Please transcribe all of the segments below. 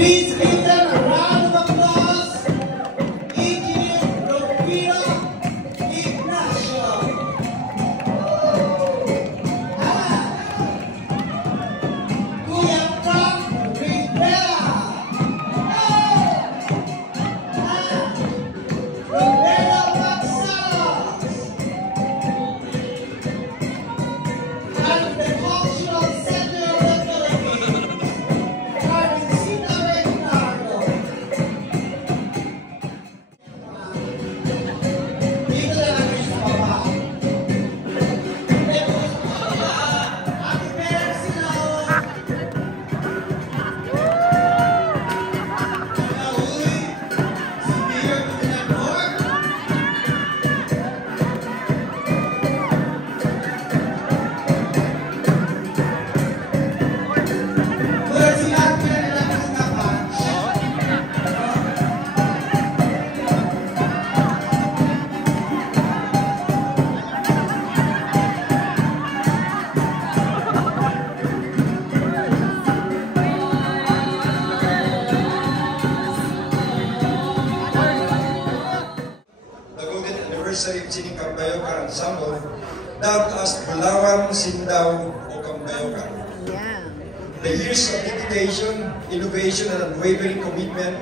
Please give them a round of applause. Engineer Rufino Ignacio. Kuya Frank Rivera. Rivera Maxalos. And the Cultural Center of the Philippines. Carmencita Reynaldo. Dito na lang kayo sa baba. Happy parents sila. Uy, si Mayor Pinagor. Wala si Ate na nilakas na punch. The golden anniversary of Sining Cambayoca Ensemble, dubbed as Bulawan, Sindaw, o Cambayoca. Yeah. The years of dedication, innovation, and unwavering commitment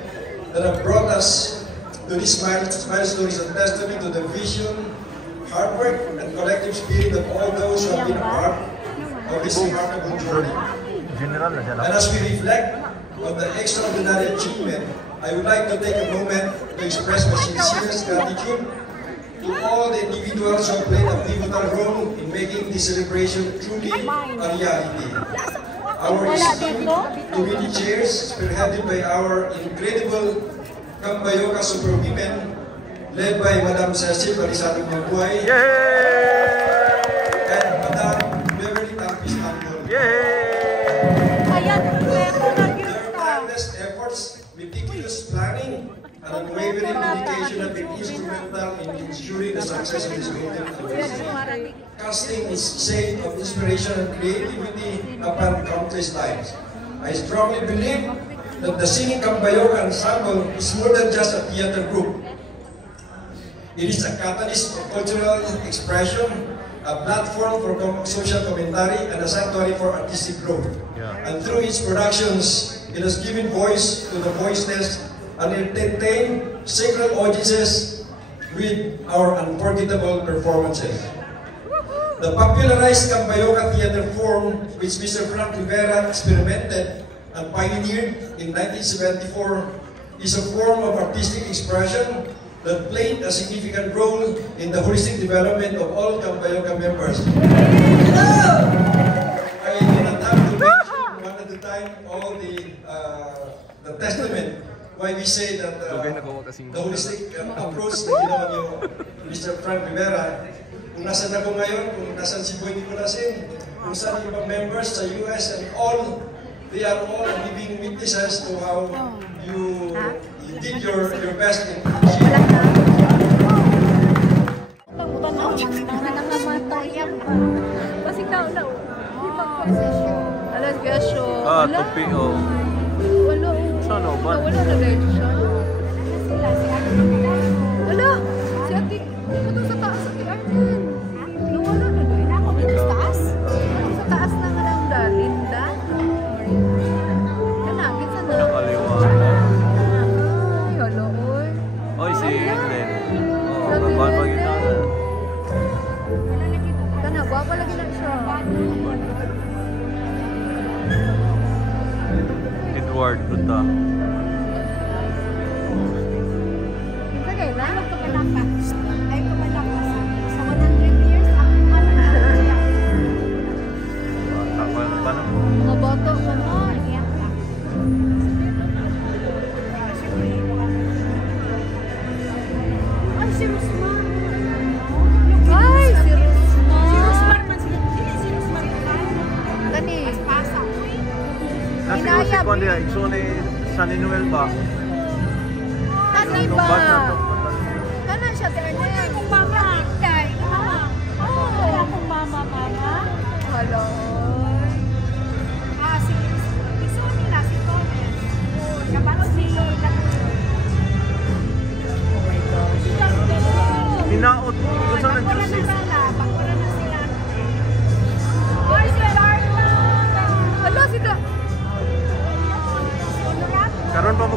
that have brought us to this milestone is a testament to the vision, hard work, and collective spirit of all those who have been a part of this remarkable journey. And as we reflect on the extraordinary achievement, I would like to take a moment to express my sincerest gratitude to all the individuals who have played a pivotal role in making this celebration truly a reality. Our esteemed committee chairs, spearheaded by our incredible Cambayoca superwomen, led by Madam Cecil Balisado Mabuhay and Madam Beverly Tampis Tambol. Their tireless efforts, meticulous planning, and unwavering dedication have been instrumental in ensuring the success of this golden anniversary, casting its shade of inspiration and creativity upon countless lives. I strongly believe that the Singing Cambayoca Ensemble is more than just a theater group. It is a catalyst of cultural expression, a platform for social commentary, and a sanctuary for artistic growth. And through its productions, it has given voice to the voiceless and entertained sacred audiences with our unforgettable performances. The popularized Cambayoca theater form, which Mr. Frank Rivera experimented and pioneered in 1974, is a form of artistic expression that played a significant role in the holistic development of all Cambayoca members. I do not have to mention one at a time all the testament why we say that the holistic approach na ginawa niyo, Mr. Frank Rivera, kung nasan ako ngayon, kung nasan si Boy Nicolasin, kung saan yung mga members sa US and all, they are all living witnesses to how you did your best in Topi o. Sana ba? Wala na dahil siya. Wala! Si Ate, ito sa taas Ate Arlen. Wala na dahil. Ako sa taas? Sa taas na nga lang dahil. Linda? Kanapit sa na. Nakaliwanag. Ay, wala oy. Oy, si Len. Ba't pag-inala? Kana, guwapa lagi lang siya. Edward Tuta. Sagay na? Ay, kumalak ka sa 100 years, ang malak. Paano? Mga boto ka na. Ay, si Rosmar. Ay, si Rosmar. Si Rosmar man sila. Hindi si Rosmar man. Kani. Pasa. Nasi ko si Kwande, so ni San Manuel ba? Kani ba? Kana siya, Ate Arlen. Kung mama. Wala kong mama. Hello. Si nila, si Thomas.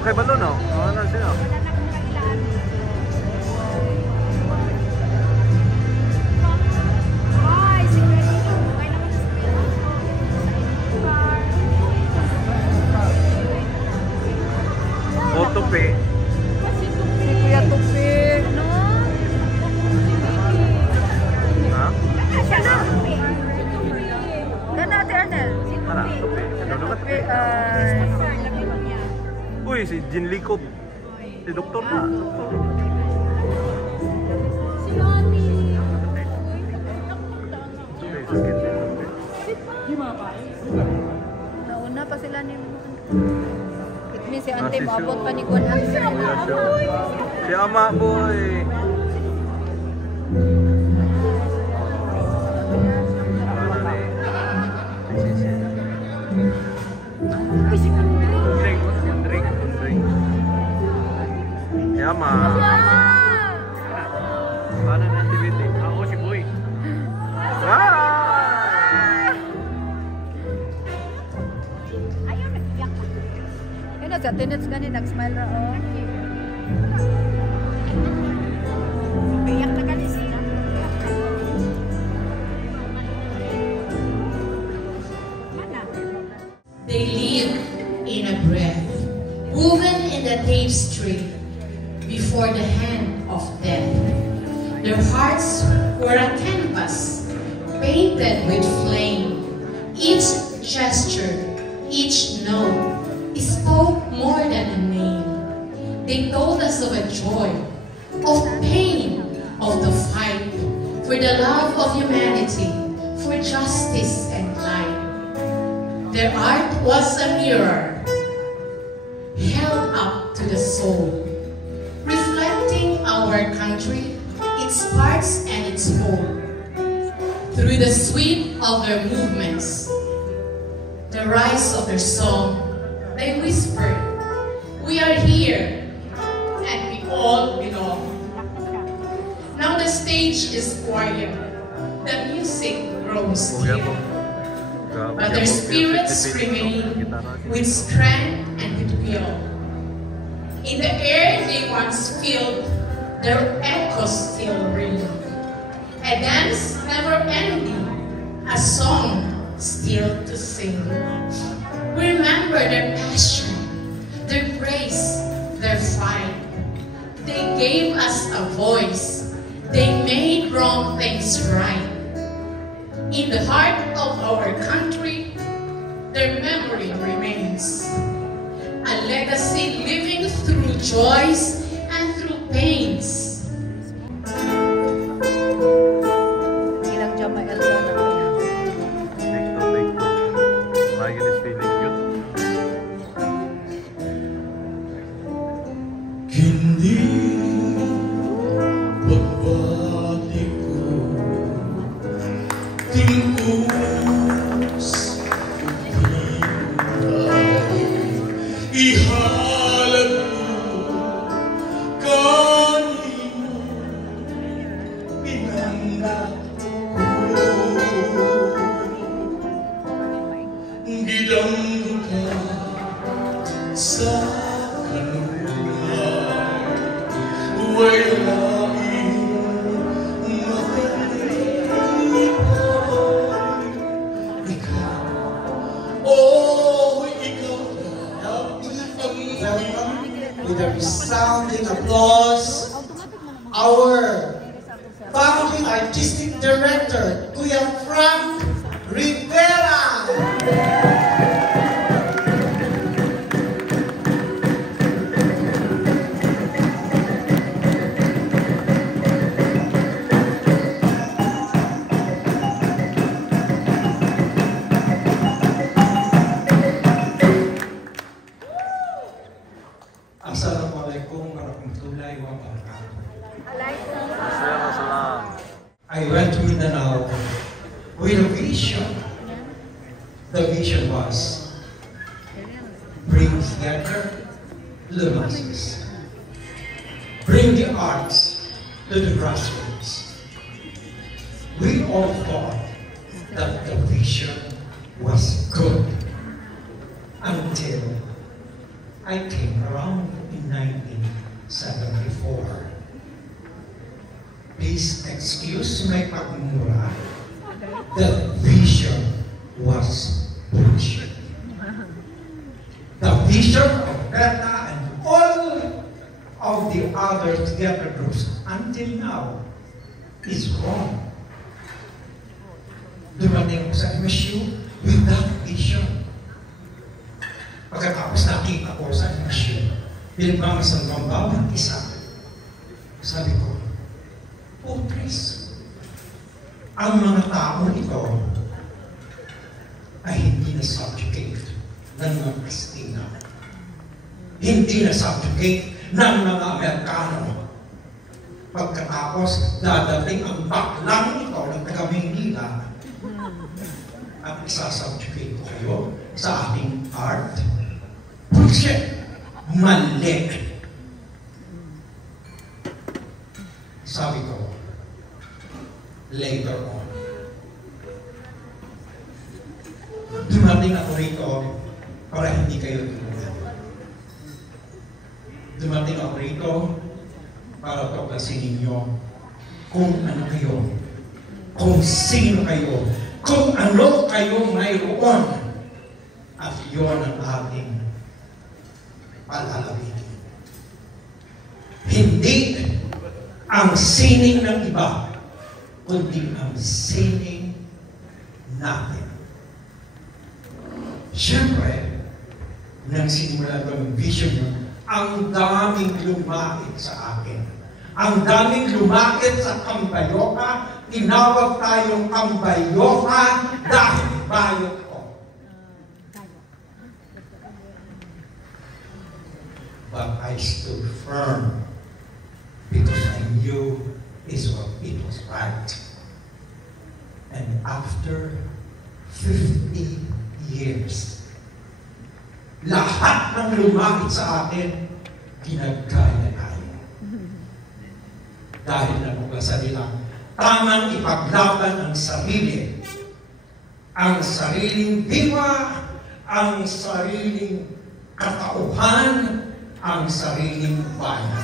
Okay ba no? Oo na sila. Wala na akong kailangan. Ay, sigurado. Okay naman sa O tupi. Si Kuya Tupi, no? Ha? siya na. Gana, Ate Arnel. Para, tupi. Ano ka tupi? Uy, si Jin Likop. Si doktor na. Tupi, sakit. Nauna pa sila ni it means si Ante maabot pa ni Kuan Ansel. Si Ama boy. Si Ama. Paano na activity? Ako si Boy. Ayaw, nag-iyak ka. Ayun, sa tenets gani nag-smile ra oh. Iyak na ka siya. They live in a breath, woven in the tapestry before the hand of death. Their hearts were a canvas painted with flame. Each gesture, each note spoke more than a name. They told us of a joy, of pain, of the fight for the love of humanity, for justice and light. Their art was a mirror held up to the soul, reflecting our country, its parts and its whole. Through the sweep of their movements, the rise of their song, they whispered, "We are here, and we all belong." Now the stage is quiet, the music grows Kuya po. clear. But their spirits remain with strength and with will. In the air they once filled, their echoes still ring. A dance never ending, a song still to sing. We remember their passion, their grace, their fight. They gave us a voice, they made wrong things right. In the heart of our country, their memory remains. A legacy living through joys and through pains. Ilang dyan may alda na kaya. Take two. Like it is feeling good. Hindi pagbati ko tingus ihalag ko kanino pinanggap ko bidang ka sa with a resounding applause, our founding artistic director, Kuya Frank Rivera. Assalamualaikum warahmatullahi wabarakatuh. Assalam. I went to Mindanao with a vision. The vision was bring together the masses, bring the arts to the grassroots. We all thought that the vision was good until I came around in 1974. Please excuse my pagmumura. The vision was bullshit. The vision of Beta and all of the other theater groups until now is wrong. Dumating ko sa MSU with that vision. Pagkatapos nakita ko sa MSU, pinagmamasan ko ang bawat isa. Sabi ko, oh, Chris, ang mga taong ito ay hindi na subjugate ng mga Kristina. Hindi na subjugate ng mga Amerikano. Pagkatapos, dadating ang baklang ito ng taga-Maynila at isasubjugate ko kayo sa ating art. Bullshit! Mali! Sabi ko, later on, dumating ako rito para hindi kayo tulungan. Dumating ako rito para tuklasin ninyo kung ano kayo, kung sino kayo, kung ano kayo mayroon. At yun ang ating palalabihin. Hindi ang sining ng iba, kundi ang sining natin. Siyempre, nang sinimulan ko ng vision yun, ang daming lumapit sa akin. Ang daming lumapit sa Kambayoka, tinawag tayong Kambayoka dahil bayot ko. But I stood firm because I knew it was right. And after 50 years, lahat ng lumapit sa akin, ginagaya tayo. Dahil nabuklasan nilang tamang ipaglaban ang sariling diwa, ang sariling katauhan, ang sariling bayan.